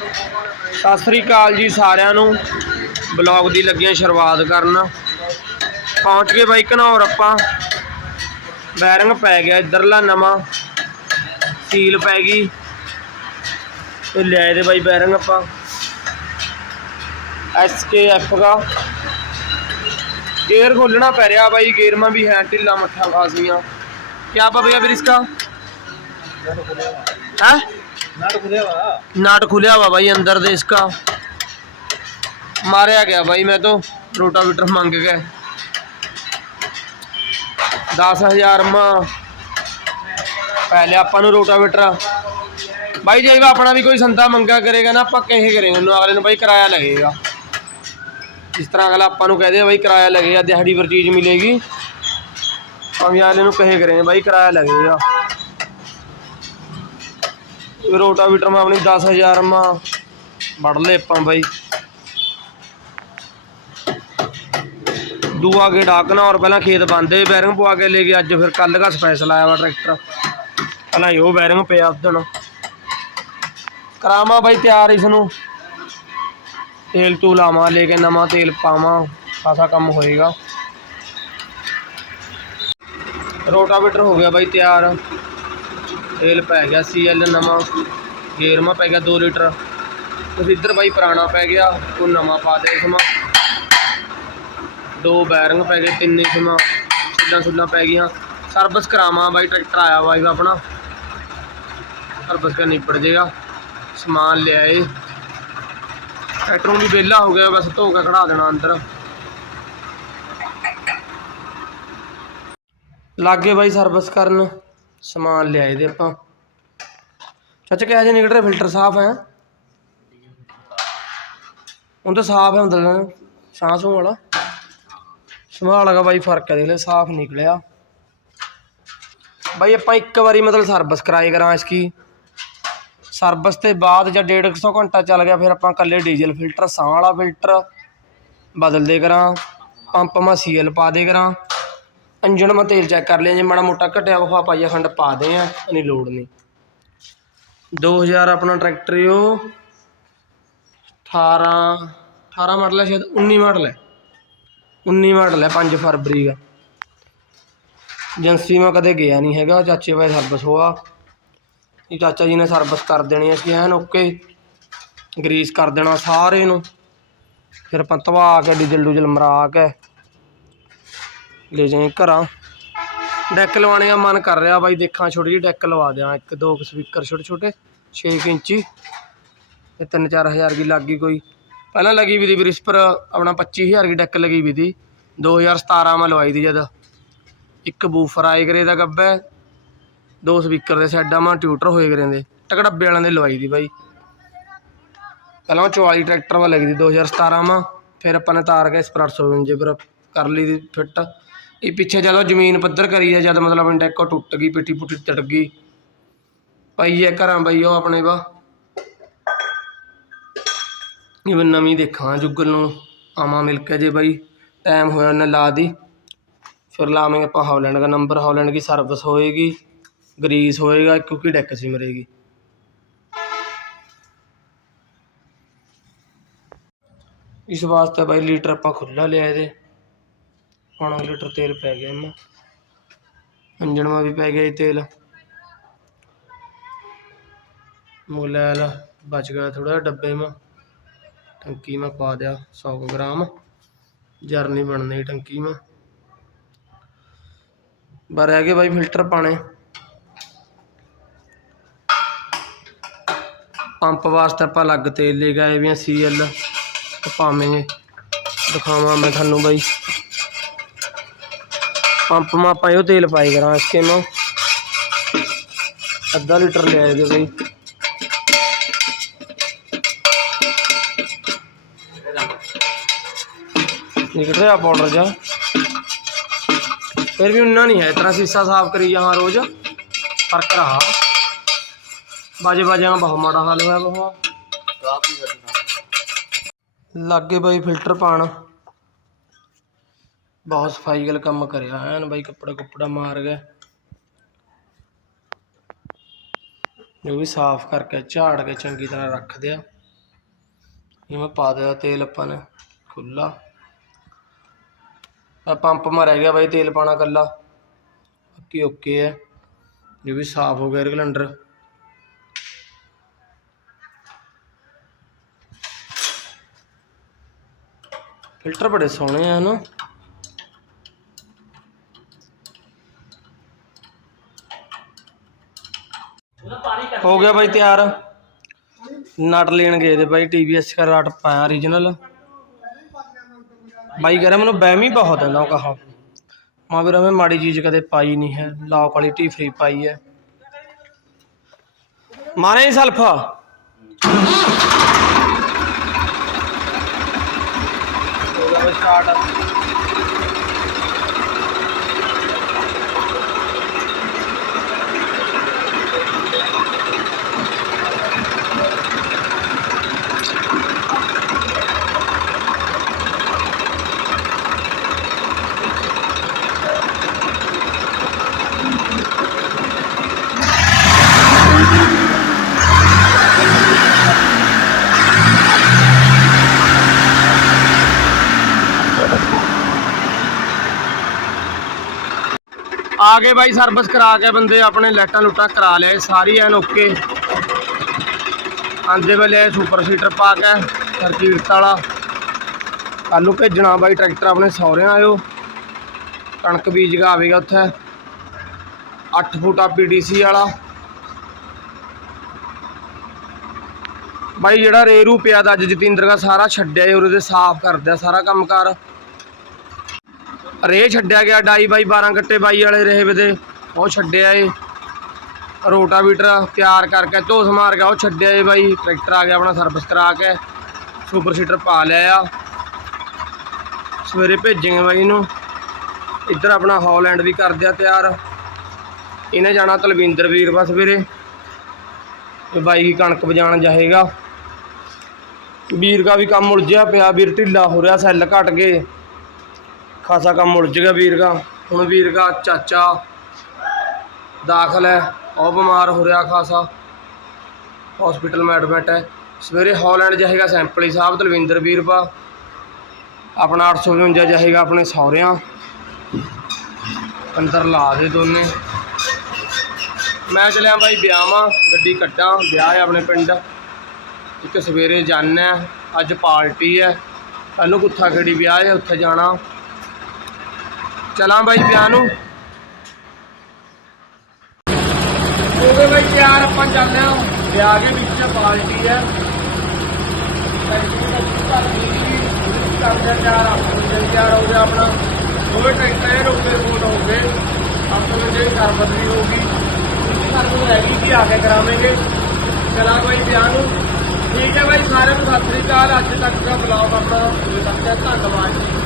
ਸਤਿ ਸ੍ਰੀ ਅਕਾਲ ਜੀ ਸਾਰਿਆਂ ਨੂੰ। ਬਲੌਗ ਦੀ ਲੱਗੀਆਂ ਸ਼ੁਰੂਆਤ ਕਰਨ। ਪਹੁੰਚ ਗਏ ਬਾਈ ਘਨੌਰ ਆਪਾਂ। ਬੈਰਿੰਗ ਪੈ ਗਿਆ, ਇਧਰਲਾ ਨਵਾਂ। ਸੀਲ ਪੈ ਗਈ। ਤੇ ਲੈ ਦੇ ਬਾਈ ਬੈਰਿੰਗ ਆਪਾਂ। ਐਸ ਐਸਕੇਐਫ ਦਾ। ਗੇਰ ਖੋਲਣਾ ਪੈ ਰਿਹਾ ਬਾਈ ਗੇਅਰ ਮਾਂ ਵੀ ਹੈ ਢਿੱਲਾ ਮੱਠਾ ਫਾਸੀਆਂ ਕੀ ਪਾ ਪਿਆ ਵੀਰ ਇਸਕਾ? ਹੈ? नाट खुलिया हुआ नाट खुलिया हुआ भाई अंदर दे इसका मारा गया भाई मैं तो रोटावीटर मंग गए ਦਸ ਪਹਿਲੇ ਆਪਾਂ ਨੂੰ ਰੋਟਾਵੇਟਰ। ਬਾਈ ਜੇ ਆਪਣਾ ਵੀ ਕੋਈ ਸੰਤਾ ਮੰਗਾ ਕਰੇਗਾ ਨਾ, ਆਪਾਂ ਕਹੇ ਕਰੇ ਉਹਨੂੰ, ਅਗਲੇ ਨੂੰ ਬਾਈ ਕਿਰਾਇਆ ਲੱਗੇਗਾ। ਇਸ ਤਰ੍ਹਾਂ ਅਗਲਾ ਆਪਾਂ ਨੂੰ ਕਹਦੇ ਬਾਈ ਕਿਰਾਇਆ ਲੱਗੇਗਾ, ਦਿਹਾੜੀ ਪਰ ਚੀਜ਼ ਮਿਲੇਗੀ। ਭਾਵੇਂ ਅਗਲੇ ਨੂੰ ਕਹੇ ਕਰੇ ਬਾਈ, ਕਿਰਾਇਆ ਲੱਗੇਗਾ। ਰੋਟਾਵੀਟਰ ਮੈਂ ਆਪਣੀ 10000 ਮਾ ਵੜ ਲੈ ਆਪਾਂ ਬਾਈ। ਦੂਆ ਕੇ ਡਾਕਣਾ ਔਰ ਪਹਿਲਾਂ ਖੇਤ ਬੰਦੇ ਬੈਰਿੰਗ ਪਵਾ ਕੇ ਲੈ ਕੇ ਅੱਜ ਫਿਰ ਕੱਲ ਦਾ ਸਪੈਸ਼ਲ ਆਇਆ ਵਾ ਟਰੈਕਟਰ ਪਹਿਲਾਂ ਇਹ ਬੈਰਿੰਗ ਪਿਆ ਉਦਣ ਕਰਾਵਾਂ ਬਾਈ ਤਿਆਰ ਇਸ ਨੂੰ। ਤੇਲ ਤੂ ਲਾਵਾਂ, ਲੈ ਕੇ ਨਵਾਂ ਤੇਲ ਪਾਵਾਂ, ਖਾਸਾ ਕੰਮ ਹੋਏਗਾ। ਰੋਟਾਵੇਟਰ ਹੋ ਗਿਆ ਬਾਈ ਤਿਆਰ। ਤੇਲ ਪੈ ਗਿਆ ਸੀਐਲ ਨਵਾਂ ਗੇਅਰ ਪੈ ਗਿਆ 2 ਲੀਟਰ। ਤੇ ਇੱਧਰ ਬਾਈ ਪੁਰਾਣਾ ਪੈ ਗਿਆ, ਉਹ ਨਵਾਂ ਪਾ ਦੇ ਇਸਮਾ ਦੋ ਬੈਰਿੰਗ ਪੈ ਗਏ, ਤਿੰਨ ਇਸਮਾ ਸੁੱਲਾਂ ਸੁੱਲਾਂ ਪੈ ਗਈਆਂ। ਸਰਵਿਸ ਕਰਾਵਾਂ ਬਾਈ, ਟਰੈਕਟਰ ਆਇਆ ਬਾਈ ਆਪਣਾ। ਸਰਵਿਸ ਕਰ ਨਿਪੜ ਜੇਗਾ। ਸਮਾਨ ਲਿਆਏ। ਟਰੈਕਟਰ ਵੀ ਵਿਹਲਾ ਹੋ ਗਿਆ, ਬਸ ਧੋ ਕੇ ਖੜਾ ਦੇਣਾ ਅੰਦਰ। ਲਾਗੇ ਬਾਈ ਸਰਵਿਸ ਕਰਨ। ਸਮਾਨ ਲਿਆਏ ਦੇ ਆਪਾਂ। ਚਾਚਾ ਕਿਹਾ ਜੇ ਨਿਕਲ ਰਿਹਾ? ਫਿਲਟਰ ਸਾਫ਼ ਹੈ। ਹੁਣ ਤਾਂ ਸਾਫ਼ ਹੈ ਹੁੰਦਾ ਸਾਂਸੋਂ ਵਾਲਾ। ਸੰਭਾਲ ਲਗਾ ਬਾਈ, ਫ਼ਰਕ ਹੈ ਦੇਖ ਲੈ, ਸਾਫ਼ ਨਿਕਲਿਆ। ਬਾਈ ਆਪਾਂ ਇੱਕ ਵਾਰੀ ਮਤਲਬ ਸਰਵਿਸ ਕਰਾਈ ਕਰਾਂ ਇਸकी ਸਰਵਿਸ ਤੇ ਬਾਅਦ ਜਾਂ 150 ਘੰਟਾ ਚੱਲ ਗਿਆ, ਫਿਰ ਆਪਾਂ ਕੱਲੇ ਡੀਜ਼ਲ ਫਿਲਟਰ, ਸਾਹ ਵਾਲਾ ਫਿਲਟਰ ਬਦਲਦੇ ਕਰਾਂ। ਪੰਪ ਮਾ ਸੀਐਲ ਪਾ ਦੇ ਕਰਾਂ। ਇੰਜਣ ਮੈਂ ਤੇਲ ਚੈੱਕ ਕਰ ਲਿਆ, ਜੇ ਮਾੜਾ ਮੋਟਾ ਘਟਿਆ ਵਾ ਪਾਈਆ ਖੰਡ ਪਾ ਦੇ ਆ ਨਹੀਂ ਲੋੜ ਨਹੀਂ। 2000 ਆਪਣਾ ਟਰੈਕਟਰ ਓ 18 18 ਮਾਡਲ ਹੈ ਸ਼ਾਇਦ 19 ਮਾਡਲ ਹੈ 19 ਮਾਡਲ ਹੈ 5 ਫਰਵਰੀ ਦਾ। ਏਜੰਸੀ ਮੈਂ ਕਦੇ ਗਿਆ ਨਹੀਂ ਹੈਗਾ, ਚਾਚੇ ਬਾਈ ਸਰਵਿਸ ਹੋਆ। ਇਹ ਚਾਚਾ ਜੀ ਨੇ ਸਰਵਿਸ ਕਰ ਦੇਣੀ ਅਸੀਂ ਐਨ ਓਕੇ। ਗਰੀਸ ਕਰ ਦੇਣਾ ਸਾਰੇ ਨੂੰ। ਫਿਰ ਆਪਾਂ ਧਵਾ ਕੇ ਡੀਜ਼ਲ ਡੂਜ਼ਲ ਮਰਾ ਕੇ। ਲੈ ਜਾਏ ਘਰਾਂ। ਡੈਕ ਲਵਾਉਣੇ ਦਾ ਮਨ ਕਰ ਰਿਹਾ ਬਾਈ, ਦੇਖਾਂ ਛੋਟੀ ਜਿਹੀ ਡੈਕ ਲਵਾ ਦਿਆਂ। ਇੱਕ, ਦੋ ਸਪੀਕਰ ਛੋਟੇ ਛੋਟੇ 6 ਇੰਚੀ ਤੇ 3-4000 ਦੀ ਲੱਗ ਗਈ ਕੋਈ। ਪਹਿਲਾਂ ਲੱਗੀ ਵੀ ਦੀ ਬ੍ਰਿਸਪਰ ਆਪਣਾ 25000 ਦੀ ਡੈਕ ਲੱਗੀ ਵੀ ਦੀ। 2017 ਮੈਂ ਲਵਾਈ ਦੀ ਜਦ। ਇੱਕ ਬੂਫਰ ਆਏ ਕਰੇ ਦਾ ਗੱਬਾ, ਦੋ ਸਪੀਕਰ ਦੇ ਸਾਈਡਾਂ ਮਾ ਟਿਊਟਰ ਹੋਏ ਕਰੇ ਦੇ। ਟਕ ਵਾਲਿਆਂ ਦੇ ਲਵਾਈ ਦੀ ਬਾਈ। ਪਹਿਲਾਂ ਉਹ 44 ਟਰੈਕਟਰ ਵਾ ਲੱਗੀ ਦੀ 2017 ਮਾ। ਫਿਰ ਆਪਾਂ ਨੇ ਤਾਰ ਕੇ ਸਪਰਸੋ ਇੰਜੇ ਪਰ ਕਰ ਲਈ ਦੀ ਫਿੱਟ। ਇਹ ਪਿੱਛੇ ਜਦੋਂ ਜ਼ਮੀਨ ਪੱਧਰ ਕਰੀ ਹੈ ਜਦ ਮਤਲਬ ਆਪਣੀ ਡੈਕੋ ਟੁੱਟ ਗਈ, ਪਿੱਠੀ ਪੁੱਠੀ ਟੁੱਟ ਗਈ। ਪਈ ਹੈ ਘਰਾਂ ਬਈ ਉਹ ਆਪਣੇ ਵਾ ਇਹ ਨਵੀਂ ਦੇਖਾਂ ਜੁਗਲ ਨੂੰ, ਆਵਾਂ ਮਿਲ ਕੇ ਜੇ ਬਾਈ ਟਾਈਮ ਹੋਇਆ ਉਹਨੇ ਲਾ ਦੀ। ਫਿਰ ਲਾਵਾਂਗੇ ਆਪਾਂ ਹੌਲੈਂਡ ਦਾ ਨੰਬਰ ਹੌਲੈਂਡ ਦੀ ਸਰਵਿਸ ਹੋਏਗੀ ਗਰੀਸ ਹੋਏਗਾ, ਕਿਉਂਕਿ ਡੈਕ ਸੀ ਮਰੇਗੀ ਇਸ ਵਾਸਤੇ ਬਾਈ ਲੀਟਰ ਆਪਾਂ ਖੁੱਲਾ ਲਿਆ ਇਹਦੇ। ਪੌਣਾ ਲੀਟਰ ਤੇਲ ਪੈ ਗਿਆ ਇਹਨੂੰ ਇੰਜਣ ਵੀ ਪੈ ਗਿਆ ਜੀ ਤੇਲ। ਮੋਲੈਲ ਬਚ ਗਿਆ ਥੋੜਾ ਡੱਬੇ ਮਾ ਟੰਕੀ ਮਾ ਪਾ ਦਿਆ 100 ਕੁ ਗ੍ਰਾਮ। ਜਰਨੀ ਬਣਨੀ ਟੰਕੀ ਮਾ। ਬਸ ਰਹਿ ਗਏ ਬਾਈ ਫਿਲਟਰ ਪਾਣੇ। ਪੰਪ ਵਾਸਤੇ ਆਪਾਂ ਅਲੱਗ ਤੇਲ ਲੈ ਗਏ ਵੀ ਸੀਐਲ। ਪਾਵਾਂਗੇ ਦਿਖਾਵਾਂ ਮੈਂ ਤੁਹਾਨੂੰ ਬਾਈ। પંપમાં પાયો તેલ પાઈ કરા इसकेમાં અડધા લિટર લે આવજો ભાઈ निकल रहा पाउडर जा फिर भी उन्ना नहीं है इतना शीशा साफ करी यहाँ रोज फर्क रहा बाजे बाजे का बहुत माड़ा हाल हुआ बहुत लागे बई फिल्टर पाना ਬਹੁਤ ਸਫ਼ਾਈ ਵਾਲਾ ਕੰਮ ਕਰਿਆ ਐਨ ਬਾਈ, ਕੱਪੜਾ ਕੁੱਪੜਾ ਮਾਰ ਕੇ ਜੋ ਵੀ ਸਾਫ਼ ਕਰਕੇ ਝਾੜ ਕੇ ਚੰਗੀ ਤਰ੍ਹਾਂ ਰੱਖਦੇ ਆ ਜਿਵੇਂ ਪਾ ਦਿਆ ਤੇਲ ਆਪਾਂ ਨੇ ਖੁੱਲਾ ਆ ਪੰਪ ਮਾ ਗਿਆ ਬਾਈ, ਤੇਲ ਪਾਣਾ ਇਕੱਲਾ। ਬਾਕੀ ਓਕੇ ਹੈ ਜੋ ਵੀ ਸਾਫ਼ ਹੋ ਗਿਆ ਰਿਗਲੈਂਡਰ ਫਿਲਟਰ ਬੜੇ ਸੋਹਣੇ ਆ ਨਾ। ਹੋ ਗਿਆ ਬਾਈ ਤਿਆਰ। ਨਟ ਲੈਣ ਗਏ ਤੇ ਬਾਈ TVS ਦਾ ਨਟ ਪਾਇਆ origignal ਬਾਈ ਕਹ ਰਿਹਾ ਮੈਨੂੰ ਬਹਿਮ ਹੀ ਬਹੁਤ ਆਉਂਦਾ ਉਹ ਕਹਾ ਮਾਂ ਵੀਰ ਮੈਂ ਮਾੜੀ ਚੀਜ਼ ਕਦੇ ਪਾਈ ਨਹੀਂ ਹੈ ਲਾਓ ਕੁਆਲਿਟੀ ਫਰੀ ਪਾਈ ਹੈ। ਮਾਰੇ ਹੀ ਸਲਫਾ ਸਟਾਰਟ ਆ ਬਾਈ ਸਰਵਿਸ ਕਰਾ ਕੇ ਬੰਦੇ ਆਪਣੇ ਲਾਈਟਾਂ ਲੁੱਟਾਂ ਕਰਾ ਲਿਆ ਸਾਰੀ ਐਨ ਓਕੇ ਆਂਦੇ ਵੇਲੇ ਸੁਪਰ ਸੀਟਰ ਪਾ ਕੇ ਸਰਕੀਟ ਵਾਲਾ। ਕੱਲ੍ਹ ਨੂੰ ਭੇਜਣਾ ਬਾਈ ਟਰੈਕਟਰ, ਆਪਣੇ ਸਹੁਰਿਆਂ ਆਇਓ। ਕਣਕ ਬੀਜ ਕੇ ਆਵੇਗਾ ਉੱਥੇ। 8 ਫੁੱਟਾ ਪੀਡੀਸੀ ਵਾਲਾ। ਬਾਈ ਜਿਹੜਾ ਰੇਰੂ ਪਿਆ ਦਾ ਅੱਜ ਜਤਿੰਦਰ ਦਾ ਸਾਰਾ ਛੱਡਿਆ ਏ ਉਹਦੇ ਸਾਫ਼ ਕਰਦਿਆ ਸਾਰਾ ਕੰਮ ਕਰ। ਰੇ ਛੱਡਿਆ ਗਿਆ ਡਾਈ ਬਾਈ 12 ਗੱਟੇ ਬਾਈ ਵਾਲੇ ਰਹੇ ਵੇ ਦੇ। ਉਹ ਛੱਡਿਆ ਏ। ਰੋਟਾਵੀਟਰ ਤਿਆਰ ਕਰਕੇ ਧੋਸ ਮਾਰ ਗਿਆ ਉਹ ਛੱਡਿਆ ਏ ਬਾਈ। ਟਰੈਕਟਰ ਆ ਗਿਆ ਆਪਣਾ ਸਰਵਿਸ ਕਰਾ ਕੇ। ਸੁਪਰ ਸੀਟਰ ਪਾ ਲਿਆ। ਆ ਸਵੇਰੇ ਭੇਜਾਂਗੇ ਬਾਈ ਨੂੰ ਇੱਧਰ ਆਪਣਾ ਹੌਲੈਂਡ ਵੀ ਕਰ ਦਿਆ ਤਿਆਰ। ਇਹਨੇ ਜਾਣਾ ਤਲਵਿੰਦਰ ਵੀਰ ਬਸ ਸਵੇਰੇ ਤੇ ਬਾਈ ਦੀ ਕਣਕ ਵਜਾਣ ਜਾਏਗਾ। ਵੀਰ ਦਾ ਵੀ ਕੰਮ ਉਲਝਿਆ ਪਿਆ, ਵੀਰ ਢਿੱਲਾ ਹੋ ਰਿਹਾ, ਸੈੱਲ ਘਟ ਗਏ। ਖਾਸਾ ਕੰਮ ਉਲਝ ਗਿਆ ਵੀਰ ਦਾ ਹੁਣ ਵੀਰ ਦਾ ਚਾਚਾ ਦਾਖਲ ਹੈ। ਉਹ ਬਿਮਾਰ ਹੋ ਰਿਹਾ ਖਾਸਾ। ਹਸਪੀਟਲ ਮੈਂ ਐਡਮਿਟ ਹੈ। ਸਵੇਰੇ ਹਾਲੈਂਡ ਜਾਏਗਾ ਸੈਂਪਲੀ ਸਾਹਿਬ ਦਲਵਿੰਦਰ ਵੀਰ ਬਾ ਆਪਣਾ 855 ਜਾਏਗਾ ਆਪਣੇ ਸਹੁਰਿਆਂ। ਅੰਦਰ ਲਾ ਦੇ ਦੋਨੇ। ਮੈਂ ਚਲਿਆ ਬਾਈ ਵਿਆਹਾਂ। ਗੱਡੀ ਕੱਢਾਂ। ਵਿਆਹ ਹੈ ਆਪਣੇ ਪਿੰਡ। ਇੱਕ ਸਵੇਰੇ ਜਾਣਾ ਅੱਜ ਪਾਰਟੀ ਹੈ। ਕੱਲ ਨੂੰ ਗੁੱਥਾ ਖੇੜੀ ਵਿਆਹ ਹੈ। ਉੱਥੇ ਜਾਣਾ। ਚਲਾਂ ਬਾਈ ਵਿਆਹ ਨੂੰ। ਹੋ ਬਾਈ ਤਿਆਰ ਆਪਾਂ ਚੱਲਦੇ ਹਾਂ। ਵਿਆਹ ਦੇ ਵਿੱਚ ਪਾਰਟੀ ਹੈ। ਕਰਦੇ ਤਿਆਰ, ਆਪਾਂ ਤਿਆਰ ਹੋ ਗਿਆ ਆਪਣਾ। ਦੋਵੇਂ ਟਰੈਕਟਰ ਇਹ ਰੋਕੇ ਰਿਪੋਰਟ ਹੋ ਗਏ। ਆਪਣੇ ਨੂੰ ਜਿਹੜੀ ਕਰ ਬਦਲੀ ਹੋਊਗੀ ਸਾਨੂੰ ਰਹਿ ਗਈ ਕਿ ਆ ਕੇ ਕਰਾਵਾਂਗੇ। ਚਲਾ ਬਾਈ ਵਿਆਹ ਨੂੰ। ਠੀਕ ਹੈ ਬਾਈ, ਸਾਰਿਆਂ ਨੂੰ ਸਤਿ ਸ੍ਰੀ ਅਕਾਲ। ਅੱਜ ਤੱਕ ਦਾ ਬਲੌਗ ਆਪਣਾ ਤੱਕ ਧੰਨਵਾਦ। ਜੀ